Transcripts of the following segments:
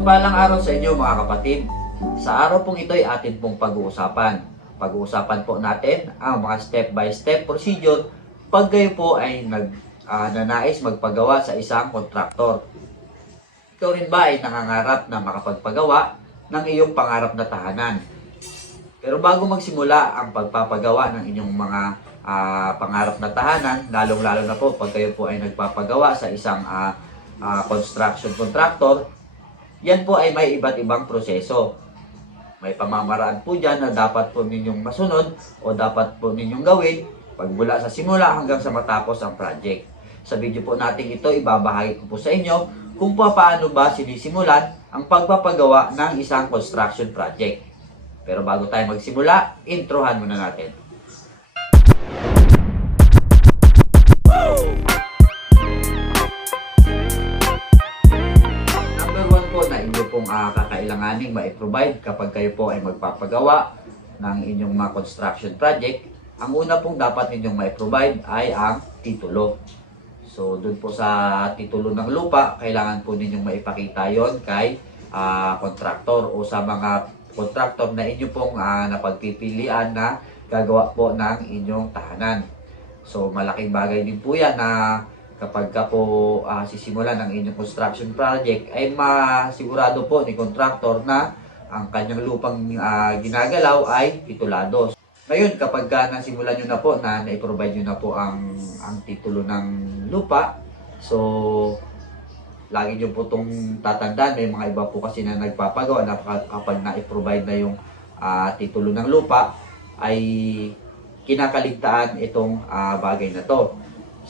Mapagpalang araw sa inyo mga kapatid. Sa araw pong ito ay atin pong pag-uusapan. Pag-uusapan po natin ang mga step-by-step procedure pag kayo po ay nag, ah, nanais magpagawa sa isang kontraktor. Ikaw rin ba ay nangangarap na makapagpagawa ng iyong pangarap na tahanan? Pero bago magsimula ang pagpapagawa ng inyong mga ah, pangarap na tahanan, lalong-lalo na po pag kayo po ay nagpapagawa sa isang ah, ah, construction contractor, yan po ay may iba't ibang proseso. May pamamaraan po dyan na dapat po ninyong masunod o dapat po ninyong gawin pagmula sa simula hanggang sa matapos ang project. Sa video po natin ito, ibabahagi ko po sa inyo kung paano ba sinisimulan ang pagpapagawa ng isang construction project. Pero bago tayo magsimula, introhan muna natin. Number uh, kakailanganing ma-provide kapag kayo po ay magpapagawa ng inyong mga construction project, ang una pong dapat ninyong ma-provide ay ang titulo. So, doon po sa titulo ng lupa, kailangan po ninyong maipakita yon kay ah, contractor o sa mga contractor na inyo pong ah, napagpipilian na gagawa po ng inyong tahanan. So, malaking bagay din po yan na kapag ka po ah, sisimulan ng inyong construction project ay masigurado po ni contractor na ang kanyang lupang ah, ginagalaw ay titulado. Ngayon, kapag ka nasimulan nyo na po na na-provide nyo na po ang, ang titulo ng lupa, so lagi nyo po itong tatandaan, may mga iba po kasi na nagpapagawa na kapag na-provide na yung ah, titulo ng lupa, ay kinakaligtaan itong ah, bagay na to.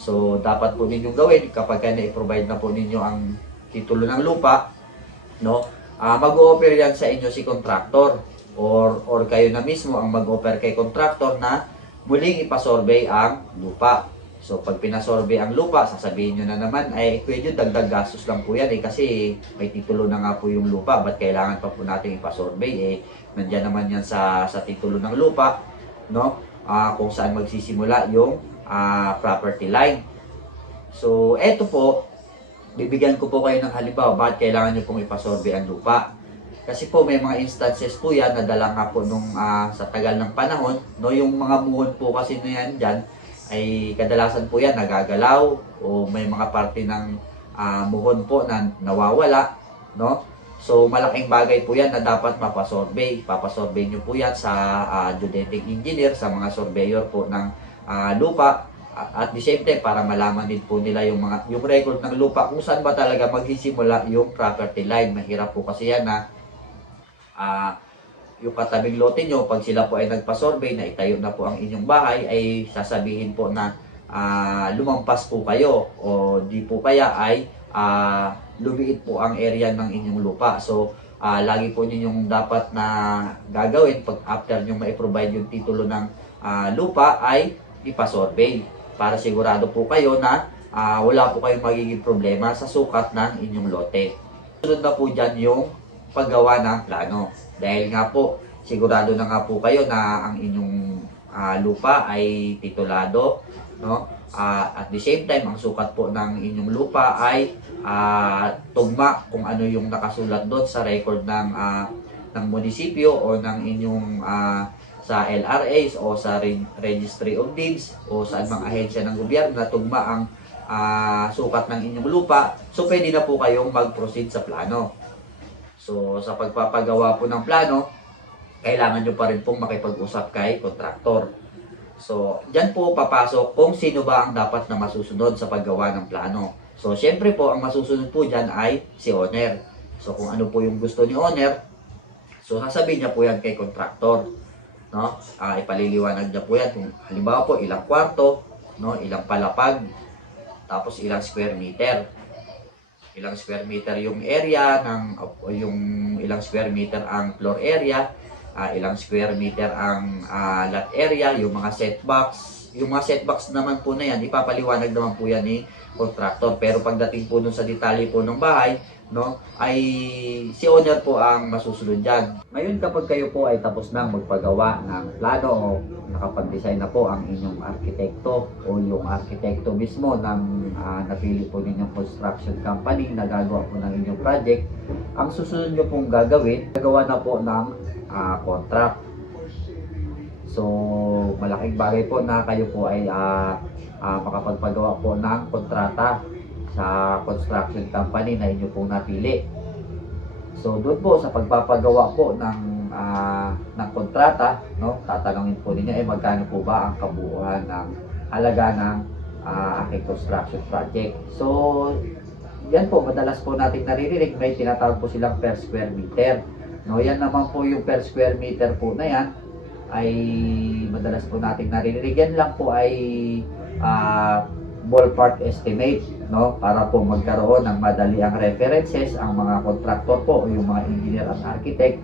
So, dapat po ninyong gawin kapag ka na-provide na po ninyo ang titulo ng lupa, no? Ah, mag-o-offer yan sa inyo si contractor or or kayo na mismo ang mag-offer kay contractor na muling ipasurvey ang lupa. So, pag pinasurvey ang lupa, sasabihin nyo na naman, ay, pwede dagdag gastos lang po yan eh, kasi may titulo na nga po yung lupa, ba't kailangan pa po natin ipasurvey eh, nandyan naman yan sa, sa titulo ng lupa, no? Ah, kung saan magsisimula yung ah, property line. So, eto po, bibigyan ko po kayo ng halimbawa, bakit kailangan nyo pong ipasurvey ang lupa. Kasi po may mga instances po yan na dala nga po nung ah, sa tagal ng panahon, no, yung mga muhon po kasi na yan dyan, ay kadalasan po yan nagagalaw o may mga parte ng ah, muhon po na nawawala, no? So malaking bagay po yan na dapat mapasurvey. Papasurvey nyo po yan sa ah, geodetic engineer, sa mga surveyor po ng ah, lupa. At the same time, para malaman din po nila yung mga yung record ng lupa kung saan ba talaga magsisimula yung property line. Mahirap po kasi yan na ah, yung katabing lote nyo, pag sila po ay nagpa-survey na itayo na po ang inyong bahay, ay sasabihin po na ah, lumampas po kayo o di po kaya ay ah, lumiit po ang area ng inyong lupa. So, ah, lagi po ninyong dapat na gagawin pag after nyo ma-provide yung titulo ng ah, lupa ay ipa-survey para sigurado po kayo na ah, wala po kayong magiging problema sa sukat ng inyong lote. Sunod na po dyan yung paggawa ng plano. Dahil nga po, sigurado na nga po kayo na ang inyong ah, lupa ay titulado, no? Ah, at the same time, ang sukat po ng inyong lupa ay ah, tugma kung ano yung nakasulat doon sa record ng ah, ng munisipyo o ng inyong ah, sa LRAs o sa Re- Registry of Deeds o sa mga ahensya ng gobyerno na tugma ang ah, sukat ng inyong lupa. So pwede na po kayong mag-proceed sa plano. So, sa pagpapagawa po ng plano, kailangan nyo pa rin pong makipag-usap kay kontraktor. So, dyan po papasok kung sino ba ang dapat na masusunod sa paggawa ng plano. So, syempre po, ang masusunod po dyan ay si owner. So, kung ano po yung gusto ni owner, so sasabihin niya po yan kay kontraktor. No? Ah, ipaliliwanag niya po yan kung halimbawa po ilang kwarto, no? ilang palapag, tapos ilang square meter ilang square meter yung area ng yung ilang square meter ang floor area, ah, ilang square meter ang ah, lot area, yung mga setbacks, yung mga setbacks naman po na yan, ipapaliwanag naman po yan ni contractor. Pero pagdating po dun sa detalye po ng bahay, no, ay si owner po ang masusunod dyan. Ngayon kapag kayo po ay tapos nang magpagawa ng plano o nakapag-design na po ang inyong arkitekto o yung arkitekto mismo ng ah, napili po ninyong construction company na gagawa po ng inyong project, ang susunod nyo pong gagawin, gagawa na po ng ah, contract. So, malaking bagay po na kayo po ay ah, ah, makapagpagawa po ng kontrata sa construction company na inyo pong napili. So doon po sa pagpapagawa po ng ah, ng kontrata, no, tatanungin po ninyo eh magkano po ba ang kabuuan ng halaga ng ah, aking construction project. So yan po madalas po nating naririnig may tinatawag po silang per square meter. No, yan naman po yung per square meter po na yan ay madalas po nating naririnig. Yan lang po ay ah, ballpark estimate no para po magkaroon ng madali ang references ang mga contractor po o yung mga engineer at architect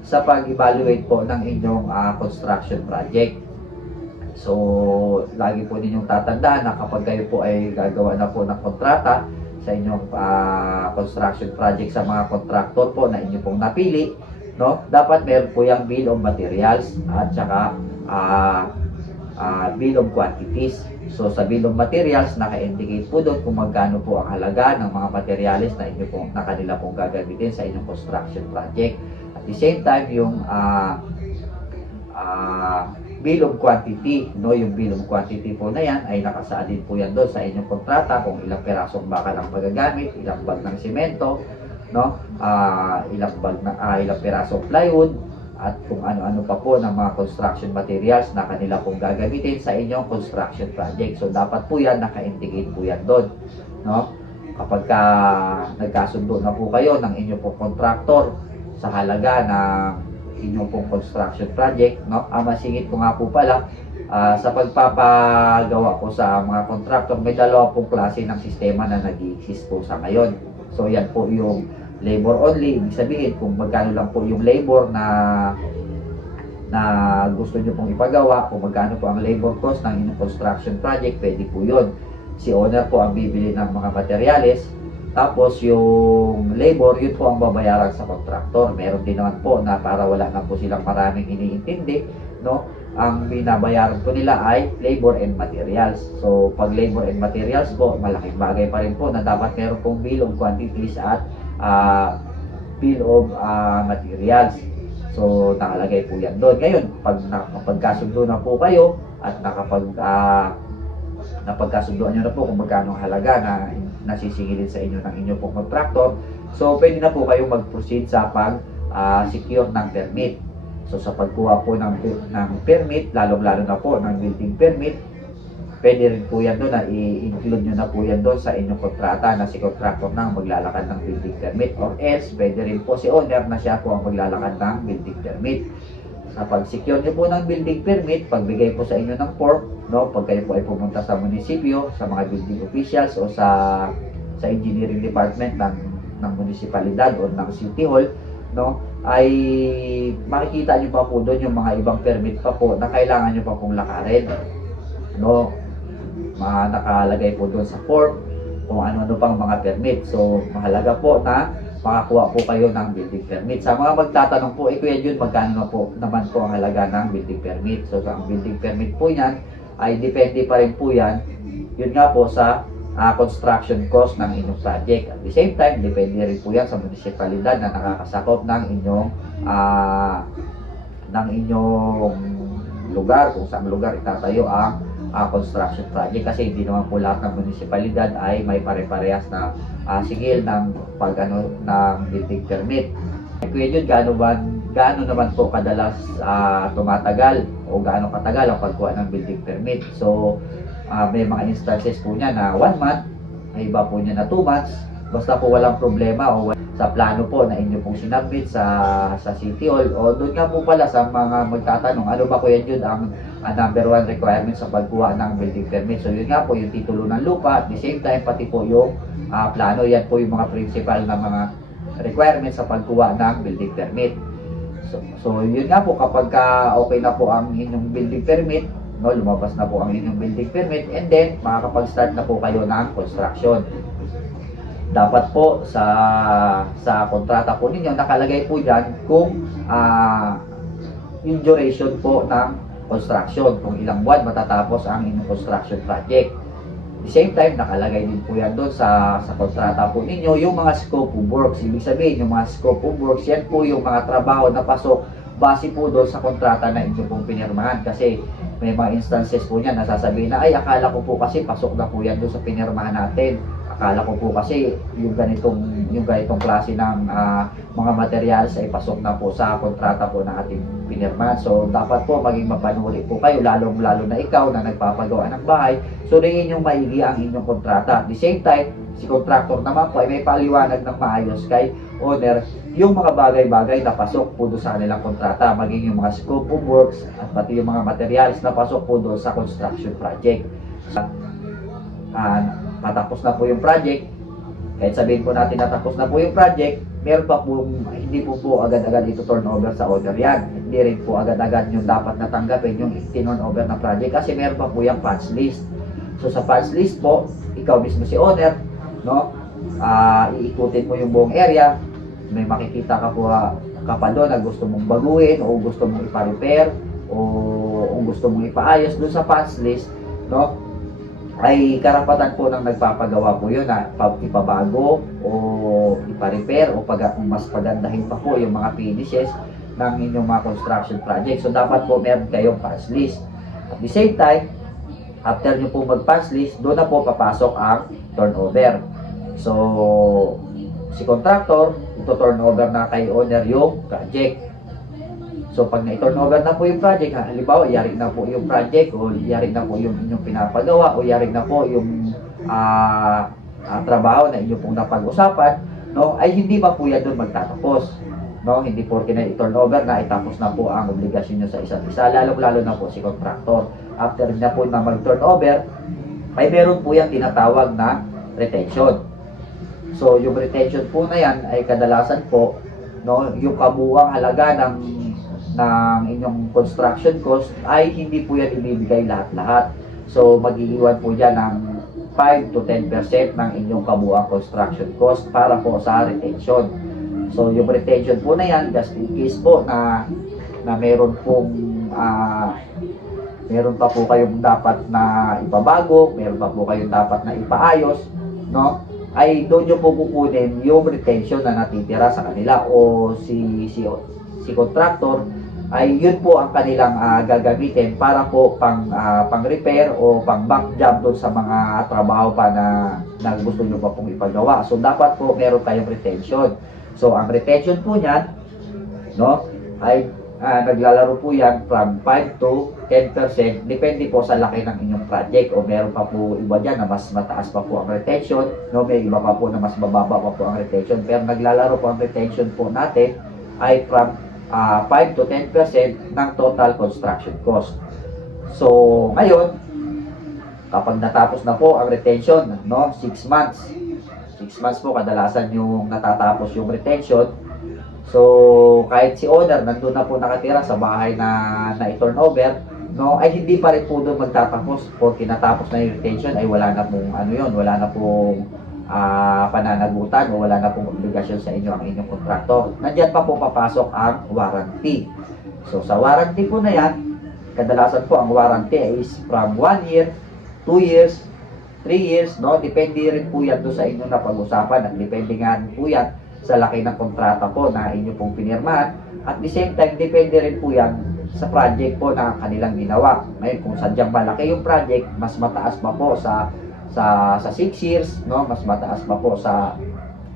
sa pag-evaluate po ng inyong ah, construction project. So, lagi po ninyong tatandaan na kapag kayo po ay gagawa na po ng kontrata sa inyong ah, construction project sa mga contractor po na inyo pong napili, no? Dapat meron po yung bill of materials at saka ah, ah, bill of quantities. So sa bill of materials, naka-indicate po doon kung magkano po ang halaga ng mga materials na inyo pong, na kanila pong gagamitin sa inyong construction project. At the same time, yung ah, ah, bill of quantity, no, yung bill of quantity po na yan ay nakasaad din po yan doon sa inyong kontrata kung ilang perasong bakal ang magagamit, ilang bag ng simento, no, ah, ilang bag na ah, ilang perasong plywood, at kung ano-ano pa po ng mga construction materials na kanila pong gagamitin sa inyong construction project. So dapat po yan naka-indicate po yan doon, no? Kapag ka nagkasundo na po kayo ng inyong pong contractor sa halaga ng inyong pong construction project, no? Ang masingit ko nga po pala ah, sa pagpapagawa po sa mga contractor, may dalawa pong klase ng sistema na nag-exist po sa ngayon. So yan po yung labor only, ibig sabihin kung magkano lang po yung labor na na gusto nyo pong ipagawa, kung magkano po ang labor cost ng inyong construction project, pwede po yun. Si owner po ang bibili ng mga materyales, tapos yung labor, yun po ang babayaran sa contractor. Meron din naman po na para wala na po silang maraming iniintindi, no? Ang binabayaran po nila ay labor and materials. So, pag labor and materials po, malaking bagay pa rin po na dapat meron pong bill of quantities at ah, bill of ah, materials. So, nakalagay po yan doon. Ngayon, pag nakapagkasundo na po kayo at nakapag ah, napagkasunduan nyo na po kung magkano ang halaga na nasisingilin sa inyo ng inyo pong contractor. So, pwede na po kayong mag-proceed sa pag-secure ng permit. So, sa pagkuha po ng, ng permit, lalong-lalo na po ng building permit, pwede rin po yan doon na i-include nyo na po yan doon sa inyong kontrata na si contractor na maglalakad ng building permit or else pwede rin po si owner na siya po ang maglalakad ng building permit. Sa pag-secure nyo po ng building permit, pagbigay po sa inyo ng form, no, pag kayo po ay pumunta sa munisipyo, sa mga building officials o sa sa engineering department ng ng munisipalidad o ng city hall, no, ay makikita nyo pa po doon yung mga ibang permit pa po na kailangan nyo pa pong lakarin. No, mga nakalagay po doon sa form kung ano-ano pang mga permit. So, mahalaga po na makakuha po kayo ng building permit. Sa mga magtatanong po, eh Kuya Jun, magkano po naman po ang halaga ng building permit? So, ang building permit po yan ay depende pa rin po yan, yun nga po sa ah, construction cost ng inyong project. At the same time, depende rin po yan sa munisipalidad na nakakasakop ng inyong ah, ng inyong lugar, kung saan lugar itatayo ang ah, construction project kasi hindi naman po lahat ng munisipalidad ay may pare-parehas na ah, sigil ng pag ano, ng building permit. Kuya Jun, gaano ba gaano naman po kadalas ah, tumatagal o gaano katagal ang pagkuha ng building permit. So, ah, may mga instances po niya na 1 month, may iba po niya na 2 months. Basta po walang problema o sa plano po na inyo pong sinabit sa sa City Hall o doon nga po pala sa mga magtatanong ano ba kuya Jun ang ang number one requirement sa pagkuha ng building permit. So yun nga po yung titulo ng lupa at the same time pati po yung ah, plano. Yan po yung mga principal na mga requirements sa pagkuha ng building permit. So, so yun nga po kapag ka okay na po ang inyong building permit, no, lumabas na po ang inyong building permit and then makakapag-start na po kayo ng construction. Dapat po sa sa kontrata po ninyo nakalagay po diyan kung ah, yung duration po ng construction, kung ilang buwan matatapos ang inyong construction project. At the same time, nakalagay din po yan doon sa, sa kontrata po ninyo, yung mga scope of works. Ibig sabihin, yung mga scope of works, yan po yung mga trabaho na pasok base po doon sa kontrata na inyo pong pinirmahan. Kasi may mga instances po niya nasasabihin na, ay, akala ko po kasi pasok na po yan doon sa pinirmahan natin. Akala ko po kasi yung ganitong yung ganitong klase ng ah, mga materials ay pasok na po sa kontrata po ng ating pinirmahan. So, dapat po maging mapanuri po kayo, lalong-lalo na ikaw na nagpapagawa ng bahay. So, rin inyong maigi ang inyong kontrata. At the same time, si contractor naman po ay may paliwanag ng maayos kay owner yung mga bagay-bagay na pasok po doon sa kanilang kontrata, maging yung mga scope of works at pati yung mga materials na pasok po doon sa construction project. Ah, matapos na po yung project, kahit sabihin po natin natapos na po yung project, meron pa po, hindi po po agad-agad ito turnover sa order yan. Hindi rin po agad-agad yung dapat natanggapin yung turnover na project kasi meron pa po yung funds list. So sa funds list po, ikaw mismo si owner, no? Ah, iikutin mo yung buong area, may makikita ka po ah, ka doon na gusto mong baguhin o gusto mong ipa-repair o kung gusto mong ipaayos doon sa funds list, no? Ay karapatan po ng nagpapagawa po yun na pa- ipabago o ipa-repair o pag mas pagandahin pa po yung mga finishes ng inyong mga construction project. So dapat po meron kayong pass list. At the same time, after nyo po mag-pass list, doon na po papasok ang turnover. So, si contractor, ito turnover na kay owner yung project. So pag na-turnover na po yung project, ha, halimbawa, yari na po yung project o yari na po yung inyong pinapagawa o yari na po yung ah, ah, trabaho na inyo pong napag-usapan, no, ay hindi pa po yan doon magtatapos. No, hindi porke na i-turnover na itapos na po ang obligasyon nyo sa isa't isa, lalong-lalo na po si contractor. After na po na mag-turnover, ay meron po yan tinatawag na retention. So, yung retention po na yan ay kadalasan po no, yung kabuuang halaga ng ng inyong construction cost ay hindi po yan ibibigay lahat-lahat. So, mag-iiwan po dyan ng 5 to 10% ng inyong kabuuang construction cost para po sa retention. So, yung retention po na yan, just in case po na na meron pong ah, meron pa po kayong dapat na ipabago, meron pa po kayong dapat na ipaayos, no? Ay doon nyo po kukunin yung retention na natitira sa kanila o si si si contractor ay yun po ang kanilang ah, gagamitin para po pang ah, pang repair o pang back job doon sa mga trabaho pa na, na gusto nyo pa pong ipagawa. So dapat po meron kayong retention. So ang retention po niyan no ay ah, naglalaro po yan from 5 to 10% depende po sa laki ng inyong project o meron pa po iba dyan na mas mataas pa po ang retention no may iba pa po na mas mababa pa po ang retention pero naglalaro po ang retention po natin ay from ah, 5 to 10% ng total construction cost. So ngayon kapag natapos na po ang retention no 6 months 6 months po kadalasan yung natatapos yung retention. So, kahit si owner nandun na po nakatira sa bahay na na turnover, no, ay hindi pa rin po doon magtatapos. Porque natapos na yung retention ay wala na pong ano yon, wala na pong ah, pananagutan o wala na pong obligasyon sa inyo ang inyong kontraktor. Nandiyan pa po papasok ang warranty. So, sa warranty po na yan, kadalasan po ang warranty is from 1 year, 2 years, 3 years, no? Depende rin po yan doon sa inyong napag-usapan at depende nga po yan sa laki ng kontrata po na inyo pong pinirmahan. At the same time, depende rin po yan sa project po na kanilang ginawa. Ngayon, kung sadyang malaki yung project, mas mataas pa po sa sa sa 6 years, no? Mas mataas pa po sa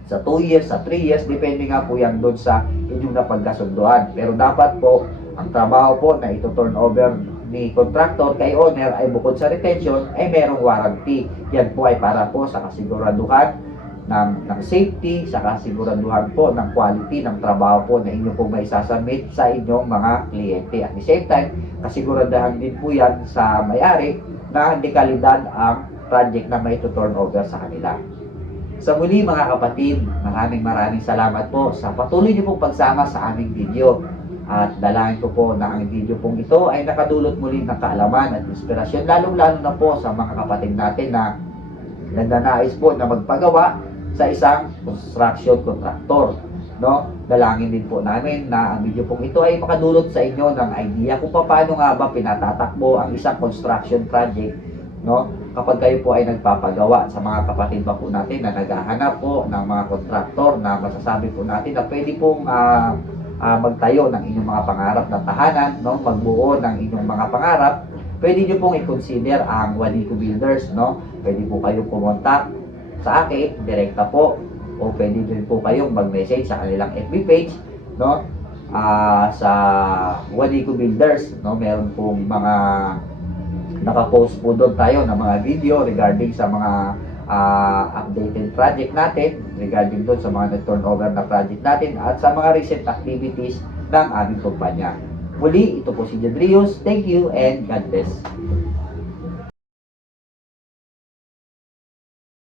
sa 2 years, sa 3 years, depende nga po yan doon sa inyong napagkasunduan. Pero dapat po, ang trabaho po na ito turn over ni contractor kay owner ay bukod sa retention ay merong warranty. Yan po ay para po sa kasiguraduhan ng, ng safety, sa kasiguraduhan po ng quality ng trabaho po na inyo pong may sasubmit sa inyong mga kliyente. At the same time, kasiguraduhan din po yan sa may-ari na hindi kalidad ang project na may turn over sa kanila. Sa muli mga kapatid, maraming maraming salamat po sa patuloy niyo pong pagsama sa aming video. At dalangin ko po na ang video pong ito ay nakadulot muli ng kaalaman at inspirasyon, lalong-lalo na po sa mga kapatid natin na nagnanais po na magpagawa sa isang construction contractor. No? Dalangin din po namin na ang video pong ito ay makadulot sa inyo ng idea kung paano nga ba pinatatakbo ang isang construction project no? Kapag kayo po ay nagpapagawa sa mga kapatid pa po natin na naghahanap po ng mga kontraktor na masasabi po natin na pwede pong ah, ah, magtayo ng inyong mga pangarap na tahanan, no? Magbuo ng inyong mga pangarap, pwede nyo pong i-consider ang Walico Builders, no? Pwede po kayong pumontak sa akin, direkta po, o pwede din po kayong mag-message sa kanilang FB page, no? Ah, sa Walico Builders, no? Meron pong mga nakapost po doon tayo ng mga video regarding sa mga ah, updated project natin, regarding doon sa mga nag-turnover na project natin at sa mga recent activities ng aming kumpanya. Muli, ito po si Jadrius. Thank you and God bless.